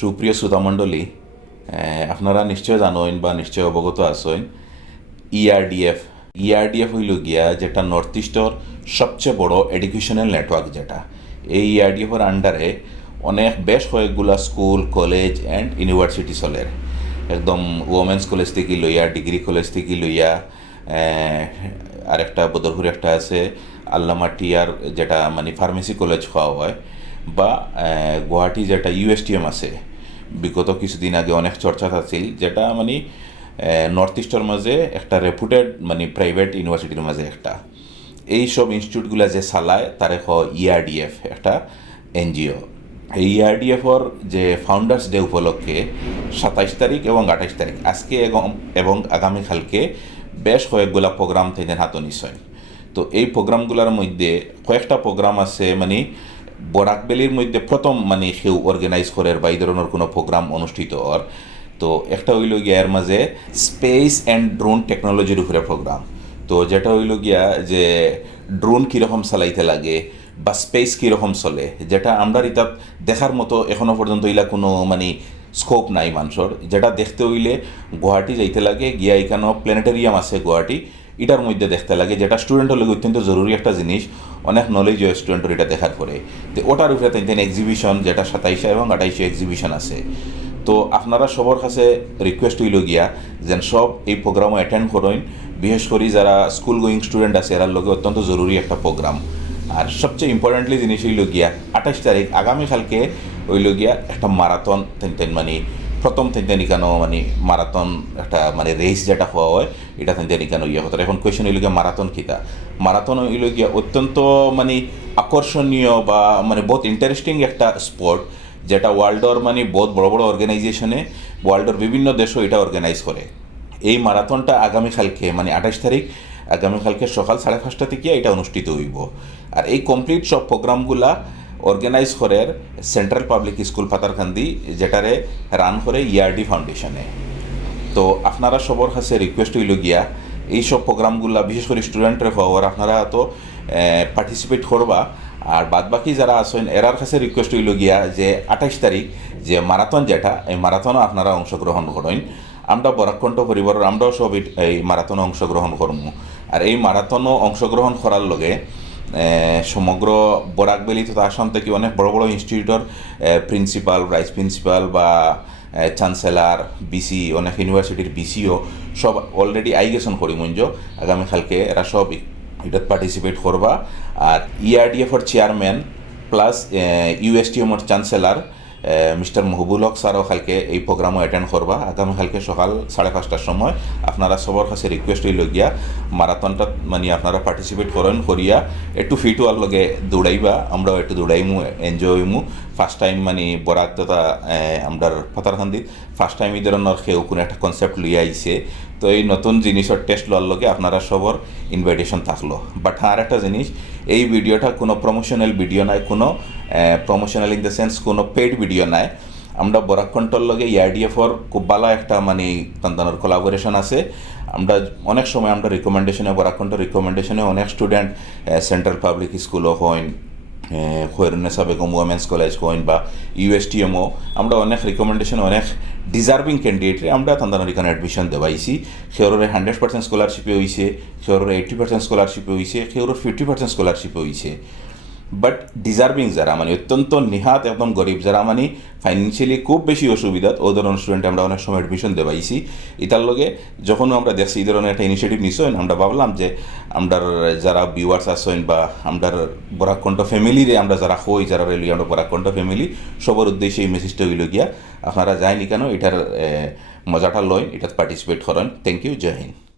সুপ্রিয় শ্রোতামণ্ডলী, আপনারা নিশ্চয় জানেন বা নিশ্চয় অবগত আছেন ইআরডিএফ হইল গিয়া যেটা নর্থ ইস্টর সবচেয়ে বড় এডুকেশনাল নেটওয়ার্ক। যেটা এই ইআরডিএফের আন্ডারে বেশ কয়েকগুলা স্কুল, কলেজ অ্যান্ড ইউনিভার্সিটি চলের। একদম ওমেন্স কলেজ থেকে লইয়া, ডিগ্রি কলেজ থেকে লইয়া, আরেকটা বদরপুরে একটা আছে আল্লামা টিয়ার, যেটা মানে ফার্মেসি কলেজ হওয়া হয়, বা গুয়াহাটি যেটা ইউএসটিএম আছে। বিগত কিছুদিন আগে অনেক চর্চা আছিল, যেটা মানে নর্থ ইস্টের মাঝে একটা রেপুটেড মানে প্রাইভেট ইউনিভার্সিটির মাঝে একটা। এই সব ইনস্টিটিউটগুলো যে চালায় তারে ইআরডিএফ একটা এনজিও। এই ইআরডিএফর যে ফাউন্ডার্স ডে উপলক্ষে 27 তারিখ এবং 28 তারিখ আজকে এবং আগামীকালকে বেশ কয়েকগুলা প্রোগ্রাম তাদের হাতে নিশ্চয়। তো এই প্রোগ্রামগুলোর মধ্যে কয়েকটা প্রোগ্রাম আছে মানে বরাকবেলির মধ্যে প্রথম মানে কেউ অর্গানাইজ করে বা এই ধরনের কোনো প্রোগ্রাম অনুষ্ঠিত হওয়ার। তো একটা হইল গিয়া এর মাঝে স্পেস অ্যান্ড ড্রোন টেকনোলজির উপরে প্রোগ্রাম। তো যেটা হইল গিয়া যে ড্রোন কীরকম চালাইতে লাগে বা স্পেস কীরকম চলে, যেটা আমরা এটা দেখার মতো এখনও পর্যন্ত ইলা কোনো মানে স্কোপ নাই মানুষের। যেটা দেখতে হইলে গুয়াহাটি যাইতে লাগে, গিয়া এখানেও প্ল্যানেটেরিয়াম আছে গুয়াহাটি, এটার মধ্যে দেখতে লাগে, যেটা স্টুডেন্টের লোক অত্যন্ত জরুরি একটা জিনিস। অনেক নলেজ হয় স্টুডেন্টের এটা দেখার পরে। তো ওটার উপরে তিন এক্সিবিশন, যেটা 27 এবং 28 এক্সিবিশন আছে। তো আপনারা সবার কাছে রিকোয়েস্ট হইল গিয়া যেন সব এই প্রোগ্রামও অ্যাটেন্ড করেন। বিশেষ করে যারা স্কুল গোয়িং স্টুডেন্ট আছে এরার লগে অত্যন্ত জরুরি একটা প্রোগ্রাম। আর সবচেয়ে ইম্পর্টেন্টলি জিনিস হইল গিয়া 28 তারিখ আগামীকালকে হইল গিয়া একটা মারাথন মানে প্রথম নিকানো মানে মারাথন একটা মানে রেস যেটা হওয়া হয়, এটা নিকানো হতো। এখন কোয়েশন হইল গিয়া মারাথন খিতা। মারাথন হইল গিয়া অত্যন্ত মানে আকর্ষণীয় বা মানে বহুত ইন্টারেস্টিং একটা স্পোর্ট, যেটা ওয়ার্ল্ডর মানে বহুত বড় বড় অর্গানাইজেশনে ওয়ার্ল্ডের বিভিন্ন দেশও এটা অর্গানাইজ করে। এই মারাথনটা আগামীকালকে মানে 28 তারিখ আগামীকালকে সকাল 5:30 থেকে এটা অনুষ্ঠিত হইব। আর এই কমপ্লিট সব প্রোগ্রামগুলা অর্গানাইজ করে সেন্ট্রাল পাবলিক স্কুল পাতারকান্দি, যেটারে রান করে ইআরডি ফাউন্ডেশনে। তো আপনারা সবার কাছে রিকোয়েস্ট হইল গিয়া এই সব প্রোগ্রামগুলা বিশেষ করে স্টুডেন্টের হওয়ার আপনারা তো পার্টিসিপেট করবা। আর বাদবাকি যারা আছেন এরার কাছে রিকোয়েস্ট হইল গিয়া যে 28 তারিখ যে মারাথন, যেটা এই মারাথনও আপনারা অংশগ্রহণ করেন। আমরা বরাক কণ্ঠ পরিবারের আমরাও সব এই মারাথনে অংশগ্রহণ করবো। আর এই মারাথনও অংশগ্রহণ করার লগে সমগ্র বরাকবেলি তথা আসাম থেকে অনেক বড় বড় ইনস্টিটিউটের প্রিন্সিপাল, ভাইস প্রিন্সিপাল বা চ্যান্সেলার, বিসি, অনেক ইউনিভার্সিটির বিসিও সব অলরেডি আইগেশন করিমঞ্জ। আগামীকালকে এরা সব এটাত পার্টিসিপেট করবা। আর ইআরডিএফর চেয়ারম্যান প্লাস ইউএসটিএমর চ্যান্সেলার মিস্টার মহবুল হক স্যারও কালকে এই প্রোগ্রামও অ্যাটেন্ড করবা আগামীকালকে সকাল 5:30টার সময়। আপনারা সবার কাছে রিকোয়েস্ট হইল গিয়া মারাথনটা মানে আপনারা পার্টিসিপেট করিয়া একটু ফিট হওয়ার লগে দৌড়াইবা। আমরাও একটু দৌড়াইমু, এনজয় হইমু। ফার্স্ট টাইম মানে বরাক তথা আমরা পাতারকান্দিত ফার্স্ট টাইম এই ধরনের কেউ কোনো একটা কনসেপ্ট লইয়া আইছে। তো এই নতুন জিনিসের টেস্ট লওয়ার লগে আপনারা সবার ইনভাইটেশন থাকলো। বাট আর একটা জিনিস, এই ভিডিওটা কোনো প্রমোশনাল ভিডিও নাই, কোনো প্রমোশনাল ইন দ্য সেন্স কোনো পেইড ভিডিও নাই। আমরা বরাক কণ্ঠর লগে ইআরডিএফর খুব ভালো একটা মানে তাদের কোলাবোরেশন আছে। আমরা অনেক সময় আমরা রিকমেন্ডেশনে বরাক কণ্ঠ রিকমেন্ডেশনে অনেক স্টুডেন্ট সেন্ট্রাল পাবলিক স্কুলও হইন, খৈরুন্নেসা বেগম ওমেন্স কলেজ হইন বা ইউএসটিএমও, আমরা অনেক রিকমেন্ডেশনে অনেক ডিজার্ভিং ক্যান্ডিডেটে আমরা তাদের এখানে অ্যাডমিশন দেওয়াইছি। সেওরে 100% স্কলারশিপে হয়েছে, সেওরে 80% স্কলারশিপে হয়েছে, সেওর 50% স্কলারশিপে হয়েছে। বাট ডিজার্ভিং যারা মানে অত্যন্ত নিহাত একদম গরিব, যারা মানে ফাইন্যান্সিয়ালি খুব বেশি অসুবিধা, ও ধরনের স্টুডেন্ট আমরা অনেক সময় অ্যাডমিশন দেওয়াইছি। এটার লগে যখন আমরা দেখছি এই ধরনের একটা ইনিশিয়েটিভ নিশ্চয়, আমরা ভাবলাম যে আমরার যারা ভিউয়ার্স আছেন বা আমরার বরাক কণ্ঠ ফ্যামিলিরে আমরা যারা হই, যারা রেলি আমরা বরাক কণ্ঠ ফ্যামিলি, সবার উদ্দেশ্যে এই মেসেজটা হইল গিয়া আপনারা যায়নি কেন এটার মজাটা লয়, এটাতে পার্টিসিপেট করেন। থ্যাংক ইউ, জয় হিন্দ।